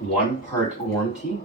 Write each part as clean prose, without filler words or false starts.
1 part warm tea,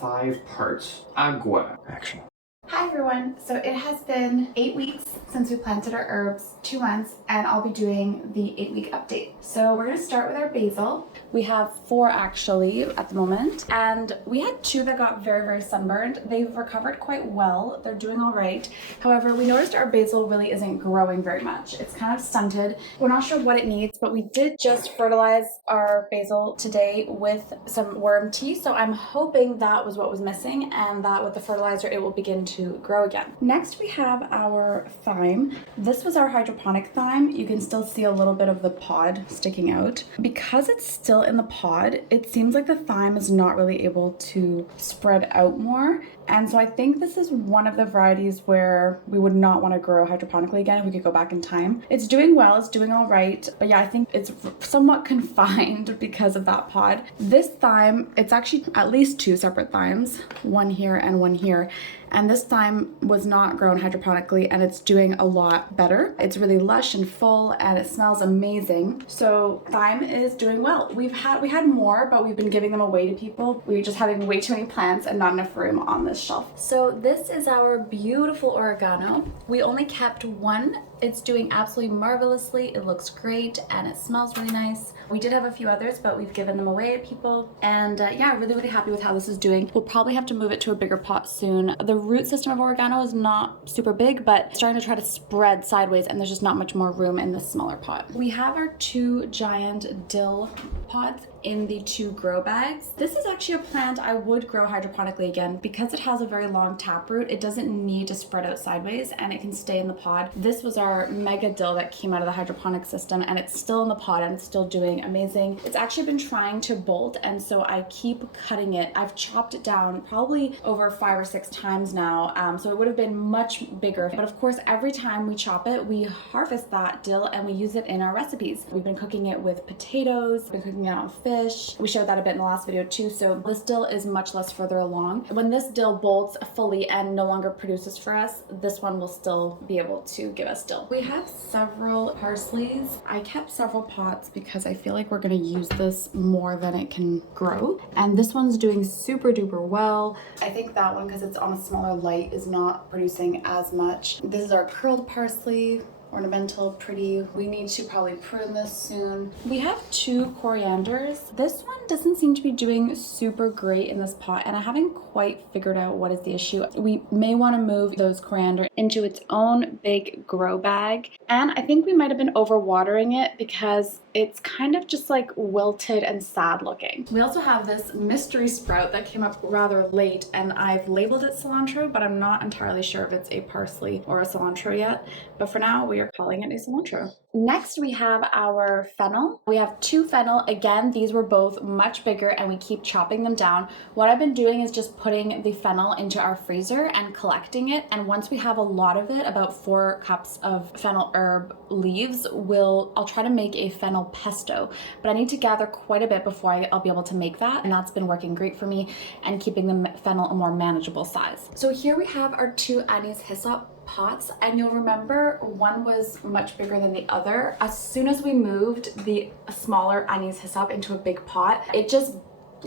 5 parts agua. Action. Hi everyone, so it has been 8 weeks since we planted our herbs, 2 months, and I'll be doing the 8-week update. So we're gonna start with our basil. We have 4 actually at the moment, and we had 2 that got very sunburned. They've recovered quite well, they're doing all right. However, we noticed our basil really isn't growing very much. It's kind of stunted. We're not sure what it needs, but we did just fertilize our basil today with some worm tea, so I'm hoping that was what was missing and that with the fertilizer it will begin to grow again. Next we have our thyme. This was our hydroponic thyme. You can still see a little bit of the pod sticking out. Because it's still in the pod, it seems like the thyme is not really able to spread out more. And so I think this is one of the varieties where we would not want to grow hydroponically again if we could go back in time. It's doing well, it's doing all right, but yeah, I think it's somewhat confined because of that pod. This thyme, it's actually at least 2 separate thymes, one here and one here. And this thyme was not grown hydroponically and it's doing a lot better. It's really lush and full and it smells amazing. So thyme is doing well. We had more, but we've been giving them away to people. We were just having way too many plants and not enough room on this shelf. So this is our beautiful oregano. We only kept 1. It's doing absolutely marvelously. It looks great and it smells really nice. We did have a few others, but we've given them away to people. And yeah, really happy with how this is doing. We'll probably have to move it to a bigger pot soon. The root system of oregano is not super big, but it's starting to try to spread sideways and there's just not much more room in this smaller pot. We have our 2 giant dill pods in the 2 grow bags. This is actually a plant I would grow hydroponically again. Because it has a very long taproot, it doesn't need to spread out sideways and it can stay in the pod. This was our mega dill that came out of the hydroponic system and it's still in the pod and it's still doing amazing. It's actually been trying to bolt and so I keep cutting it. I've chopped it down probably over 5 or 6 times now, so it would have been much bigger. But of course, every time we chop it, we harvest that dill and we use it in our recipes. We've been cooking it with potatoes, been cooking it on fish. We showed that a bit in the last video too, so this dill is much less further along. When this dill bolts fully and no longer produces for us, this one will still be able to give us dill. We have several parsleys. I kept several pots because I feel like we're gonna use this more than it can grow. And this one's doing super duper well. I think that one, because it's on a smaller light, is not producing as much. This is our curled parsley. Ornamental, pretty. We need to probably prune this soon. We have 2 corianders. This one doesn't seem to be doing super great in this pot and I haven't quite figured out what is the issue. We may want to move those coriander into its own big grow bag. And I think we might have been overwatering it because it's kind of just like wilted and sad looking. We also have this mystery sprout that came up rather late and I've labeled it cilantro, but I'm not entirely sure if it's a parsley or a cilantro yet. But for now, we are calling it a cilantro. Next, we have our fennel. We have 2 fennel. Again, these were both much bigger and we keep chopping them down. What I've been doing is just putting the fennel into our freezer and collecting it. And once we have a lot of it, about 4 cups of fennel herb leaves, I'll try to make a fennel pesto. But I need to gather quite a bit before I'll be able to make that. And that's been working great for me and keeping the fennel a more manageable size. So here we have our 2 Anise Hyssop pots, and you'll remember one was much bigger than the other. As soon as we moved the smaller Anise Hyssop into a big pot, it just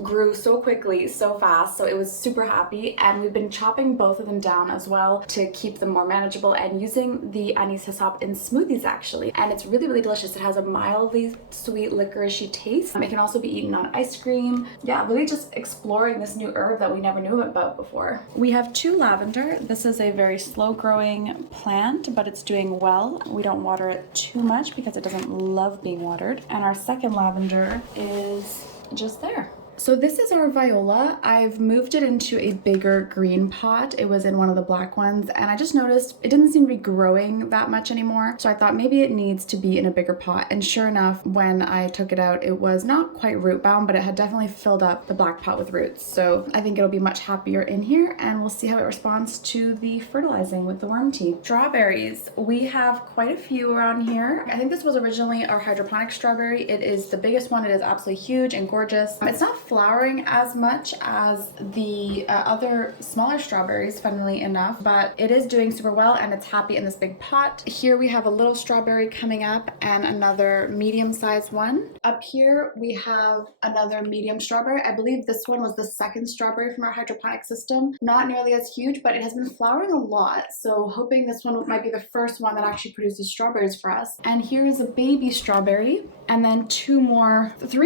grew so quickly, so fast, so it was super happy. And we've been chopping both of them down as well to keep them more manageable and using the Anise Hyssop in smoothies actually, and it's really delicious. It has a mildly sweet licoricey taste. It can also be eaten on ice cream. Yeah, really just exploring this new herb that we never knew about before. We have 2 lavender. This is a very slow growing plant, but it's doing well. We don't water it too much because it doesn't love being watered. And our second lavender is just there. So this is our Viola. I've moved it into a bigger green pot. It was in one of the black ones and I just noticed it didn't seem to be growing that much anymore. So I thought maybe it needs to be in a bigger pot. And sure enough, when I took it out, it was not quite root bound, but it had definitely filled up the black pot with roots. So I think it'll be much happier in here and we'll see how it responds to the fertilizing with the worm tea. Strawberries. We have quite a few around here. I think this was originally our hydroponic strawberry. It is the biggest one. It is absolutely huge and gorgeous. It's not flowering as much as the other smaller strawberries, funnily enough, but it is doing super well and it's happy in this big pot. Here we have a little strawberry coming up and another medium-sized one. Up here we have another medium strawberry. I believe this one was the second strawberry from our hydroponic system. Not nearly as huge, but it has been flowering a lot, so hoping this one might be the first one that actually produces strawberries for us. And here is a baby strawberry, and then three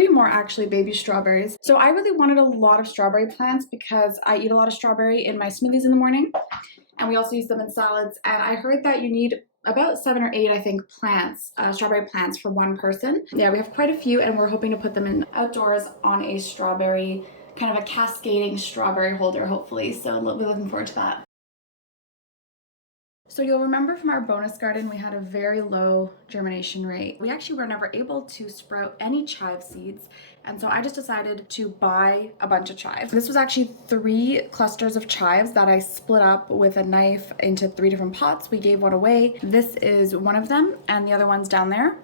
more actually baby strawberries. So I really wanted a lot of strawberry plants because I eat a lot of strawberry in my smoothies in the morning, and we also use them in salads. And I heard that you need about 7 or 8, I think, plants, strawberry plants for one person. Yeah, we have quite a few, and we're hoping to put them in outdoors on a strawberry, kind of a cascading strawberry holder, hopefully. So we're looking forward to that. So you'll remember from our bonus garden, we had a very low germination rate. We actually were never able to sprout any chive seeds. And so I just decided to buy a bunch of chives. This was actually 3 clusters of chives that I split up with a knife into 3 different pots. We gave one away. This is one of them, and the other one's down there.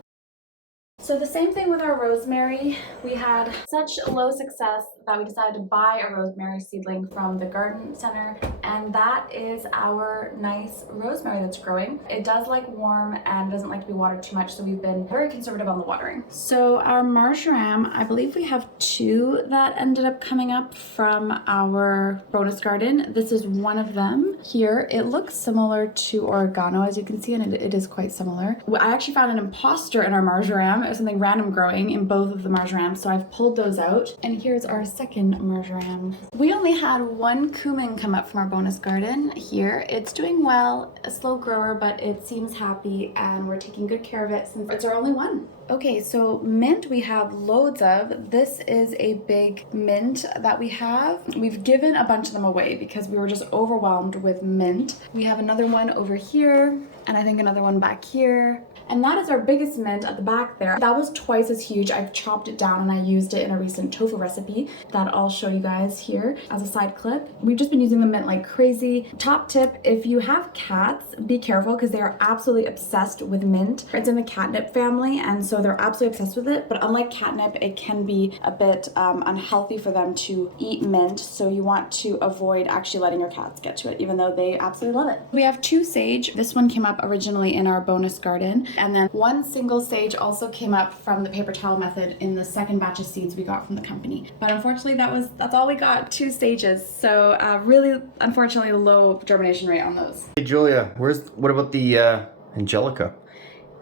So the same thing with our rosemary. We had such low success that we decided to buy a rosemary seedling from the garden center, and that is our nice rosemary that's growing. It does like warm and doesn't like to be watered too much, so we've been very conservative on the watering. So our marjoram, I believe we have 2 that ended up coming up from our bonus garden. This is one of them here. It looks similar to oregano, as you can see, and it is quite similar. I actually found an imposter in our marjoram. It was something random growing in both of the marjorams, so I've pulled those out. And here's our second marjoram. We only had 1 cumin come up from our bonus garden here. It's doing well, a slow grower, but it seems happy, and we're taking good care of it since it's our only one. Okay, so mint we have loads of. This is a big mint that we have. We've given a bunch of them away because we were just overwhelmed with mint. We have another one over here, and I think another one back here. And that is our biggest mint at the back there. That was twice as huge. I've chopped it down and I used it in a recent tofu recipe that I'll show you guys here as a side clip. We've just been using the mint like crazy. Top tip, if you have cats, be careful because they are absolutely obsessed with mint. It's in the catnip family, and so they're absolutely obsessed with it. But unlike catnip, it can be a bit unhealthy for them to eat mint. So you want to avoid actually letting your cats get to it, even though they absolutely love it. We have 2 sage. This one came up originally in our bonus garden. And then 1 single sage also came up from the paper towel method in the second batch of seeds we got from the company. But unfortunately, that's all we got, 2 stages. So really, unfortunately, low germination rate on those. Hey Julia, what about the Angelica?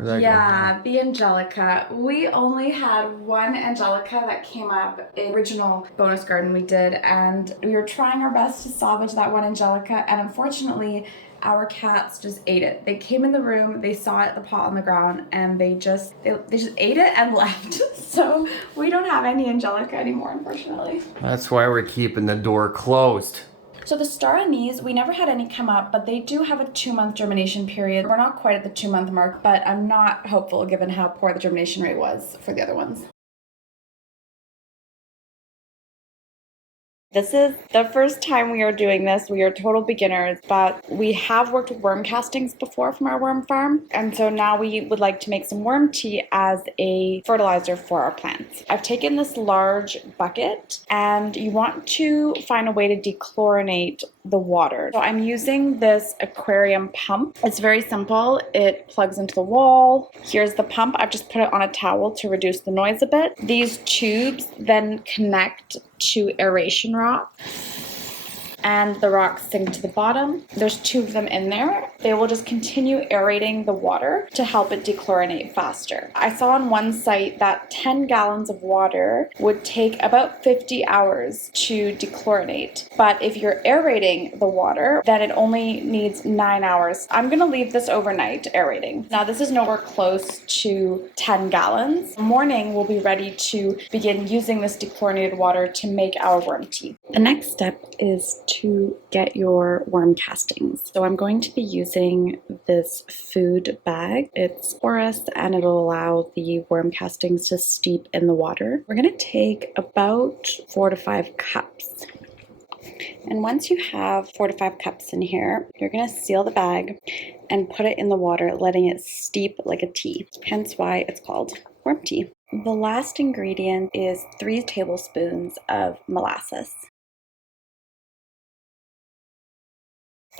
Yeah, the Angelica. We only had 1 Angelica that came up in the original bonus garden we did, and we were trying our best to salvage that 1 Angelica, and unfortunately, our cats just ate it. They came in the room, they saw it, the pot on the ground, and they just ate it and left. So we don't have any Angelica anymore, unfortunately. That's why we're keeping the door closed. So the star anise, we never had any come up, but they do have a 2-month germination period. We're not quite at the 2-month mark, but I'm not hopeful given how poor the germination rate was for the other ones. This is the first time we are doing this. We are total beginners, but we have worked with worm castings before from our worm farm. And so now we would like to make some worm tea as a fertilizer for our plants. I've taken this large bucket, and you want to find a way to dechlorinate the water. So I'm using this aquarium pump. It's very simple. It plugs into the wall. Here's the pump. I've just put it on a towel to reduce the noise a bit. These tubes then connect to aeration rock, and the rocks sink to the bottom. There's 2 of them in there. They will just continue aerating the water to help it dechlorinate faster. I saw on one site that 10 gallons of water would take about 50 hours to dechlorinate. But if you're aerating the water, then it only needs 9 hours. I'm gonna leave this overnight aerating. Now this is nowhere close to 10 gallons. Morning we'll be ready to begin using this dechlorinated water to make our worm tea. The next step is to get your worm castings. So I'm going to be using this food bag. It's porous and it'll allow the worm castings to steep in the water. We're going to take about 4 to 5 cups. And once you have 4 to 5 cups in here, you're going to seal the bag and put it in the water, letting it steep like a tea. Hence why it's called worm tea. The last ingredient is 3 tablespoons of molasses.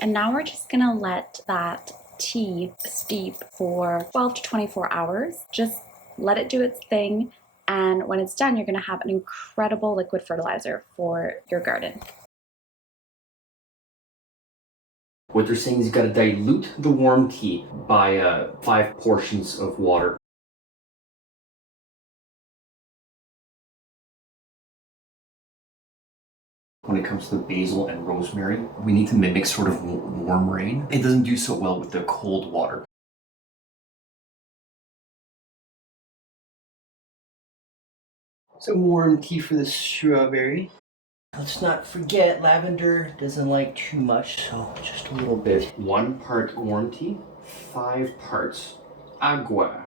And now we're just gonna let that tea steep for 12 to 24 hours. Just let it do its thing. And when it's done, you're gonna have an incredible liquid fertilizer for your garden. What they're saying is you gotta dilute the warm tea by 5 portions of water. When it comes to basil and rosemary, we need to mimic sort of warm rain. It doesn't do so well with the cold water. Some warm tea for the strawberry. Let's not forget, lavender doesn't like too much, so just a little bit. 1 part warm tea, 5 parts agua.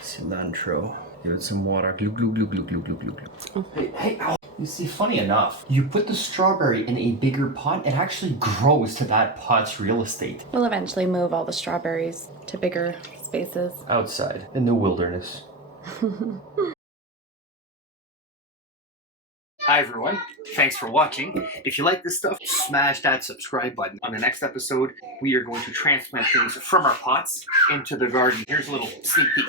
Cilantro. Give it some water. Glug, glug, glug, glug, glug, glug, glug. Oh. Hey, ow. You see, funny enough, you put the strawberry in a bigger pot, it actually grows to that pot's real estate. We'll eventually move all the strawberries to bigger spaces. Outside, in the wilderness. Hi everyone, thanks for watching. If you like this stuff, smash that subscribe button. On the next episode, we are going to transplant things from our pots into the garden. Here's a little sneak peek.